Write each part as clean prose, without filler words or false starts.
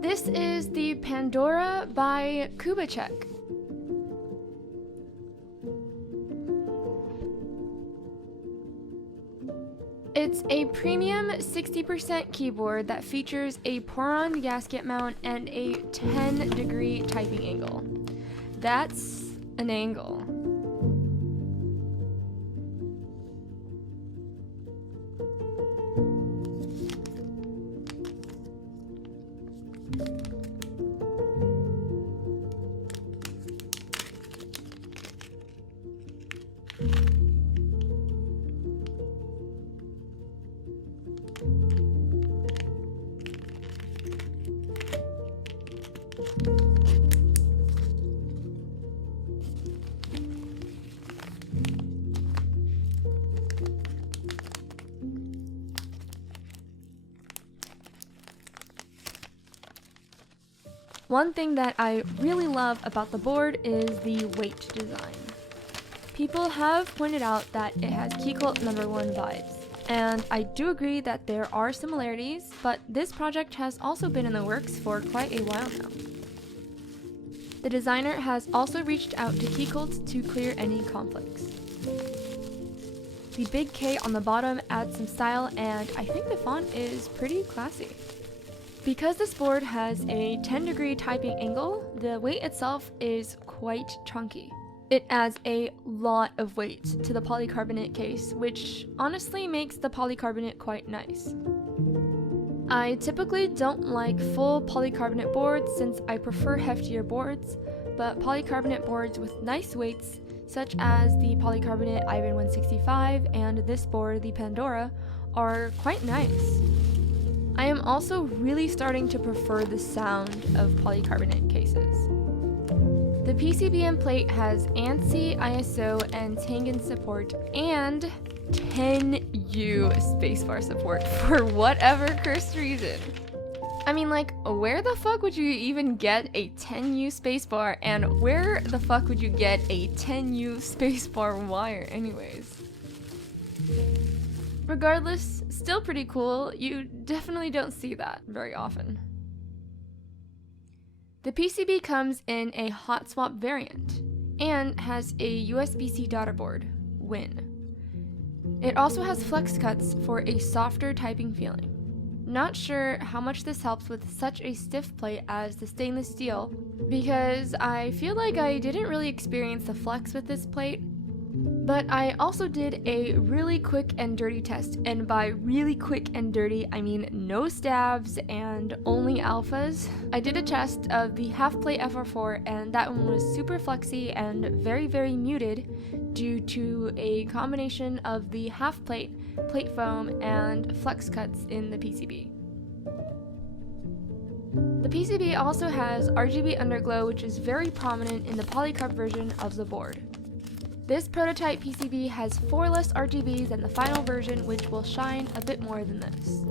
This is the Pandora by Kubacek. It's a premium 60% keyboard that features a pour-on gasket mount and a 10-degree typing angle. That's an angle. One thing that I really love about the board is the weight design. People have pointed out that it has Keycult #1 vibes, and I do agree that there are similarities, but this project has also been in the works for quite a while now. The designer has also reached out to Keycult to clear any conflicts. The big K on the bottom adds some style, and I think the font is pretty classy. Because this board has a 10-degree typing angle, the weight itself is quite chunky. It adds a lot of weight to the polycarbonate case, which honestly makes the polycarbonate quite nice. I typically don't like full polycarbonate boards since I prefer heftier boards, but polycarbonate boards with nice weights, such as the polycarbonate Ivan 165 and this board, the Pandora, are quite nice. I am also really starting to prefer the sound of polycarbonate cases. The PCBM plate has ANSI, ISO, and Tangen support, and 10U spacebar support for whatever cursed reason. I mean, like, where the fuck would you even get a 10U spacebar, and where the fuck would you get a 10U spacebar wire anyways? Regardless, still pretty cool. You definitely don't see that very often. The PCB comes in a hot swap variant and has a USB-C daughter board, WIN. It also has flex cuts for a softer typing feeling. Not sure how much this helps with such a stiff plate as the stainless steel, because I feel like I didn't really experience the flex with this plate. But I also did a really quick and dirty test, and by really quick and dirty, I mean no stabs and only alphas. I did a test of the half-plate FR4, and that one was super flexy and very, very muted due to a combination of the half-plate, plate foam, and flex cuts in the PCB. The PCB also has RGB underglow, which is very prominent in the polycarb version of the board. This prototype PCB has 4 less RGBs than the final version, which will shine a bit more than this.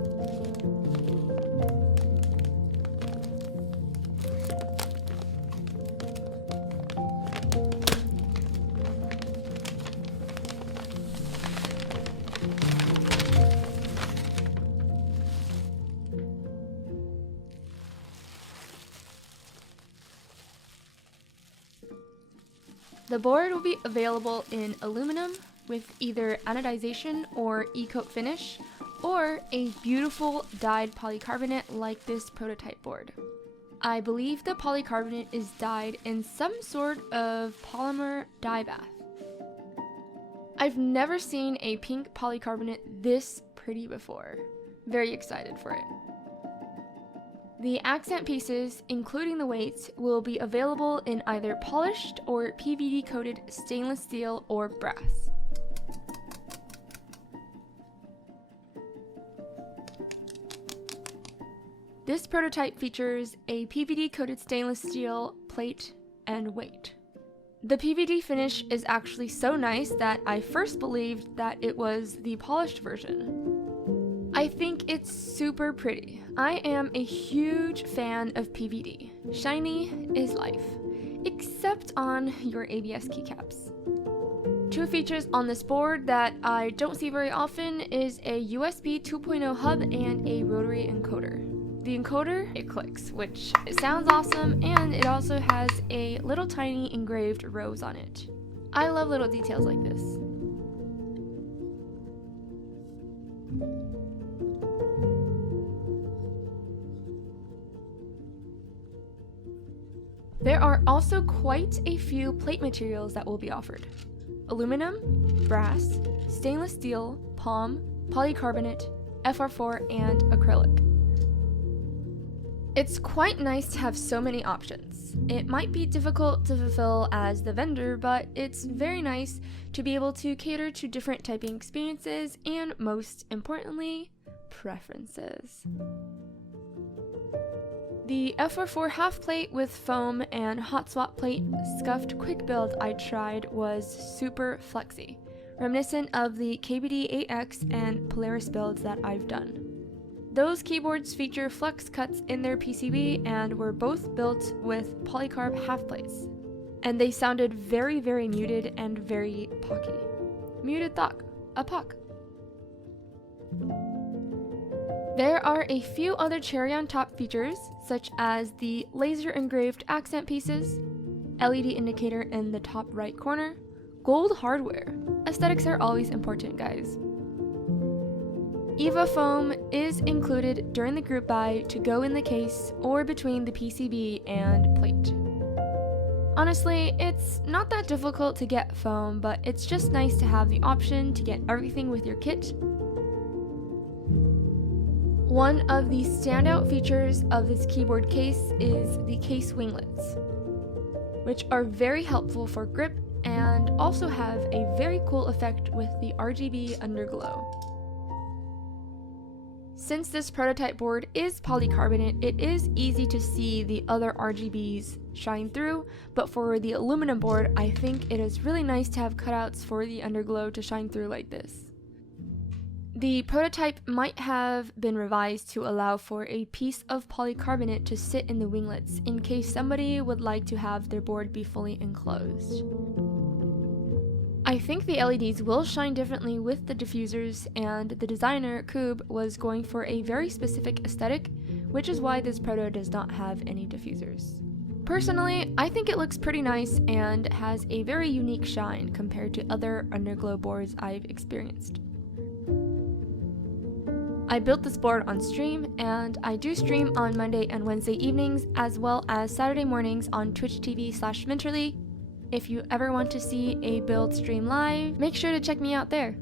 The board will be available in aluminum with either anodization or e-coat finish, or a beautiful dyed polycarbonate like this prototype board. I believe the polycarbonate is dyed in some sort of polymer dye bath. I've never seen a pink polycarbonate this pretty before. Very excited for it. The accent pieces, including the weights, will be available in either polished or PVD-coated stainless steel or brass. This prototype features a PVD-coated stainless steel plate and weight. The PVD finish is actually so nice that I first believed that it was the polished version. I think it's super pretty. I am a huge fan of PVD. Shiny is life, except on your ABS keycaps. Two features on this board that I don't see very often is a USB 2.0 hub and a rotary encoder. The encoder, it clicks, which sounds awesome, and it also has a little tiny engraved rose on it. I love little details like this. There are also quite a few plate materials that will be offered. Aluminum, brass, stainless steel, palm, polycarbonate, FR4, and acrylic. It's quite nice to have so many options. It might be difficult to fulfill as the vendor, but it's very nice to be able to cater to different typing experiences and, most importantly, preferences. The FR4 half plate with foam and hot swap plate scuffed quick build I tried was super flexy, reminiscent of the KBD 8X and Polaris builds that I've done. Those keyboards feature flex cuts in their PCB and were both built with polycarb half plates. And they sounded very, very muted and very pocky. Muted thok, a pock. There are a few other cherry on top features, such as the laser engraved accent pieces, LED indicator in the top right corner, gold hardware. Aesthetics are always important, guys. EVA foam is included during the group buy to go in the case or between the PCB and plate. Honestly, it's not that difficult to get foam, but it's just nice to have the option to get everything with your kit. One of the standout features of this keyboard case is the case winglets, which are very helpful for grip and also have a very cool effect with the RGB underglow. Since this prototype board is polycarbonate, it is easy to see the other RGBs shine through, but for the aluminum board, I think it is really nice to have cutouts for the underglow to shine through like this. The prototype might have been revised to allow for a piece of polycarbonate to sit in the winglets in case somebody would like to have their board be fully enclosed. I think the LEDs will shine differently with the diffusers, and the designer, Koob, was going for a very specific aesthetic, which is why this proto does not have any diffusers. Personally, I think it looks pretty nice and has a very unique shine compared to other underglow boards I've experienced. I built this board on stream, and I do stream on Monday and Wednesday evenings, as well as Saturday mornings on twitch.tv/Minterly. If you ever want to see a build stream live, make sure to check me out there.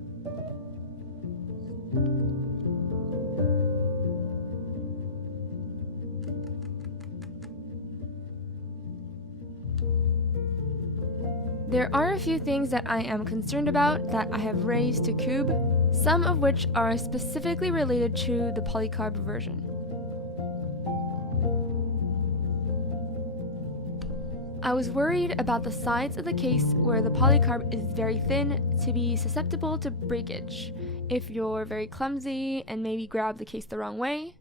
There are a few things that I am concerned about that I have raised to Koob, some of which are specifically related to the polycarb version. I was worried about the sides of the case where the polycarb is very thin to be susceptible to breakage if you're very clumsy and maybe grab the case the wrong way.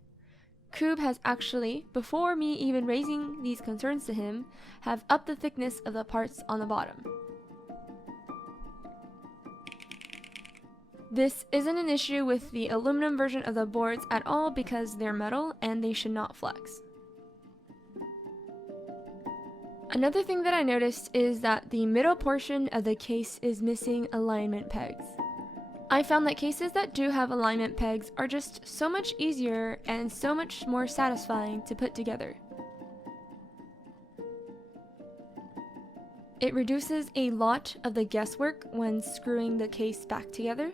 Koob has actually, before me even raising these concerns to him, have upped the thickness of the parts on the bottom. This isn't an issue with the aluminum version of the boards at all because they're metal and they should not flex. Another thing that I noticed is that the middle portion of the case is missing alignment pegs. I found that cases that do have alignment pegs are just so much easier and so much more satisfying to put together. It reduces a lot of the guesswork when screwing the case back together.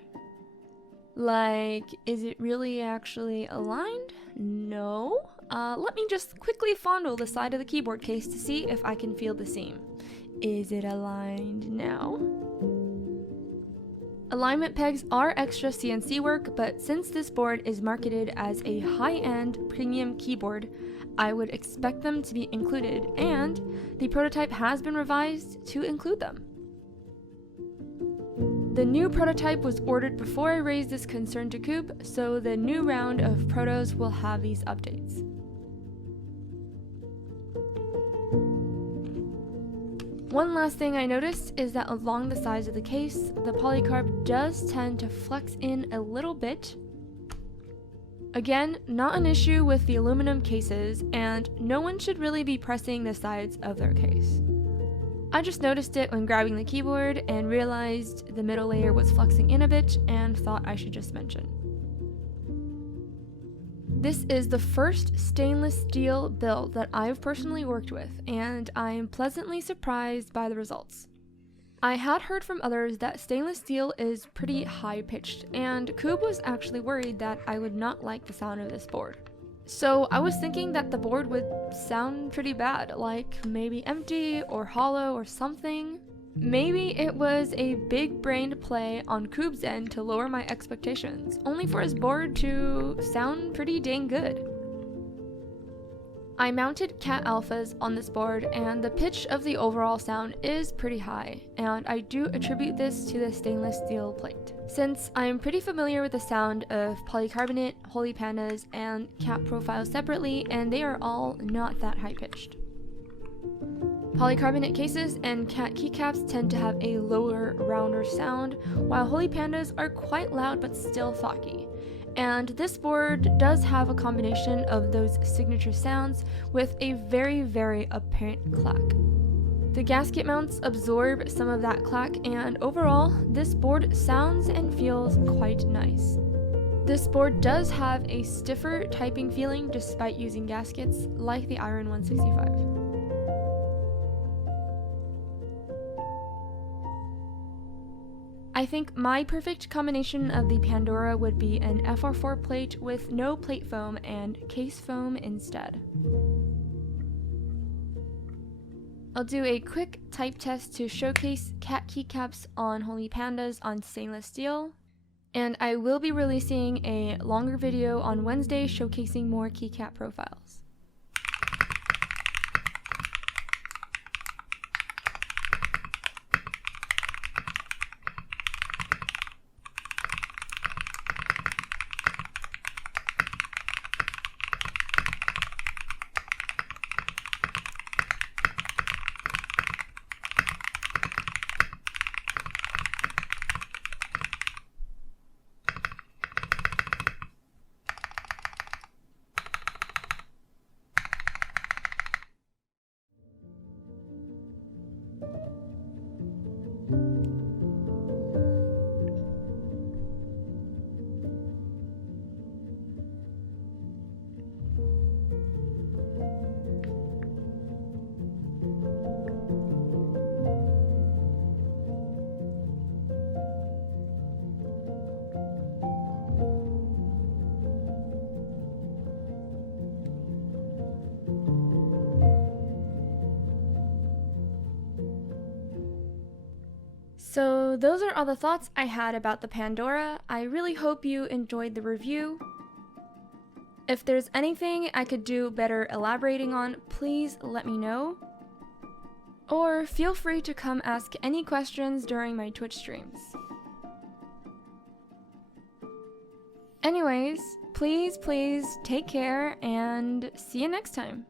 Like, is it really actually aligned? No. Let me just quickly fondle the side of the keyboard case to see if I can feel the seam. Is it aligned now? Alignment pegs are extra CNC work, but since this board is marketed as a high-end premium keyboard, I would expect them to be included, and the prototype has been revised to include them. The new prototype was ordered before I raised this concern to Koob, so the new round of protos will have these updates. One last thing I noticed is that along the sides of the case, the polycarb does tend to flex in a little bit. Again, not an issue with the aluminum cases, and no one should really be pressing the sides of their case. I just noticed it when grabbing the keyboard and realized the middle layer was flexing in a bit and thought I should just mention. This is the first stainless steel build that I've personally worked with, and I am pleasantly surprised by the results. I had heard from others that stainless steel is pretty high-pitched, and Koob was actually worried that I would not like the sound of this board. So I was thinking that the board would sound pretty bad, like maybe empty or hollow or something. Maybe it was a big-brained play on Koob's end to lower my expectations, only for his board to sound pretty dang good. I mounted cat alphas on this board, and the pitch of the overall sound is pretty high, and I do attribute this to the stainless steel plate, since I am pretty familiar with the sound of polycarbonate, holy pandas, and cat profiles separately, and they are all not that high-pitched. Polycarbonate cases and cat keycaps tend to have a lower, rounder sound, while holy pandas are quite loud but still thocky. And this board does have a combination of those signature sounds with a very, very apparent clack. The gasket mounts absorb some of that clack, and overall, this board sounds and feels quite nice. This board does have a stiffer typing feeling despite using gaskets, like the Iron 165. I think my perfect combination of the Pandora would be an FR4 plate with no plate foam and case foam instead. I'll do a quick type test to showcase cat keycaps on holy pandas on stainless steel, and I will be releasing a longer video on Wednesday showcasing more keycap profiles. So those are all the thoughts I had about the Pandora. I really hope you enjoyed the review. If there's anything I could do better elaborating on, please let me know. Or feel free to come ask any questions during my Twitch streams. Anyways, please take care and see you next time.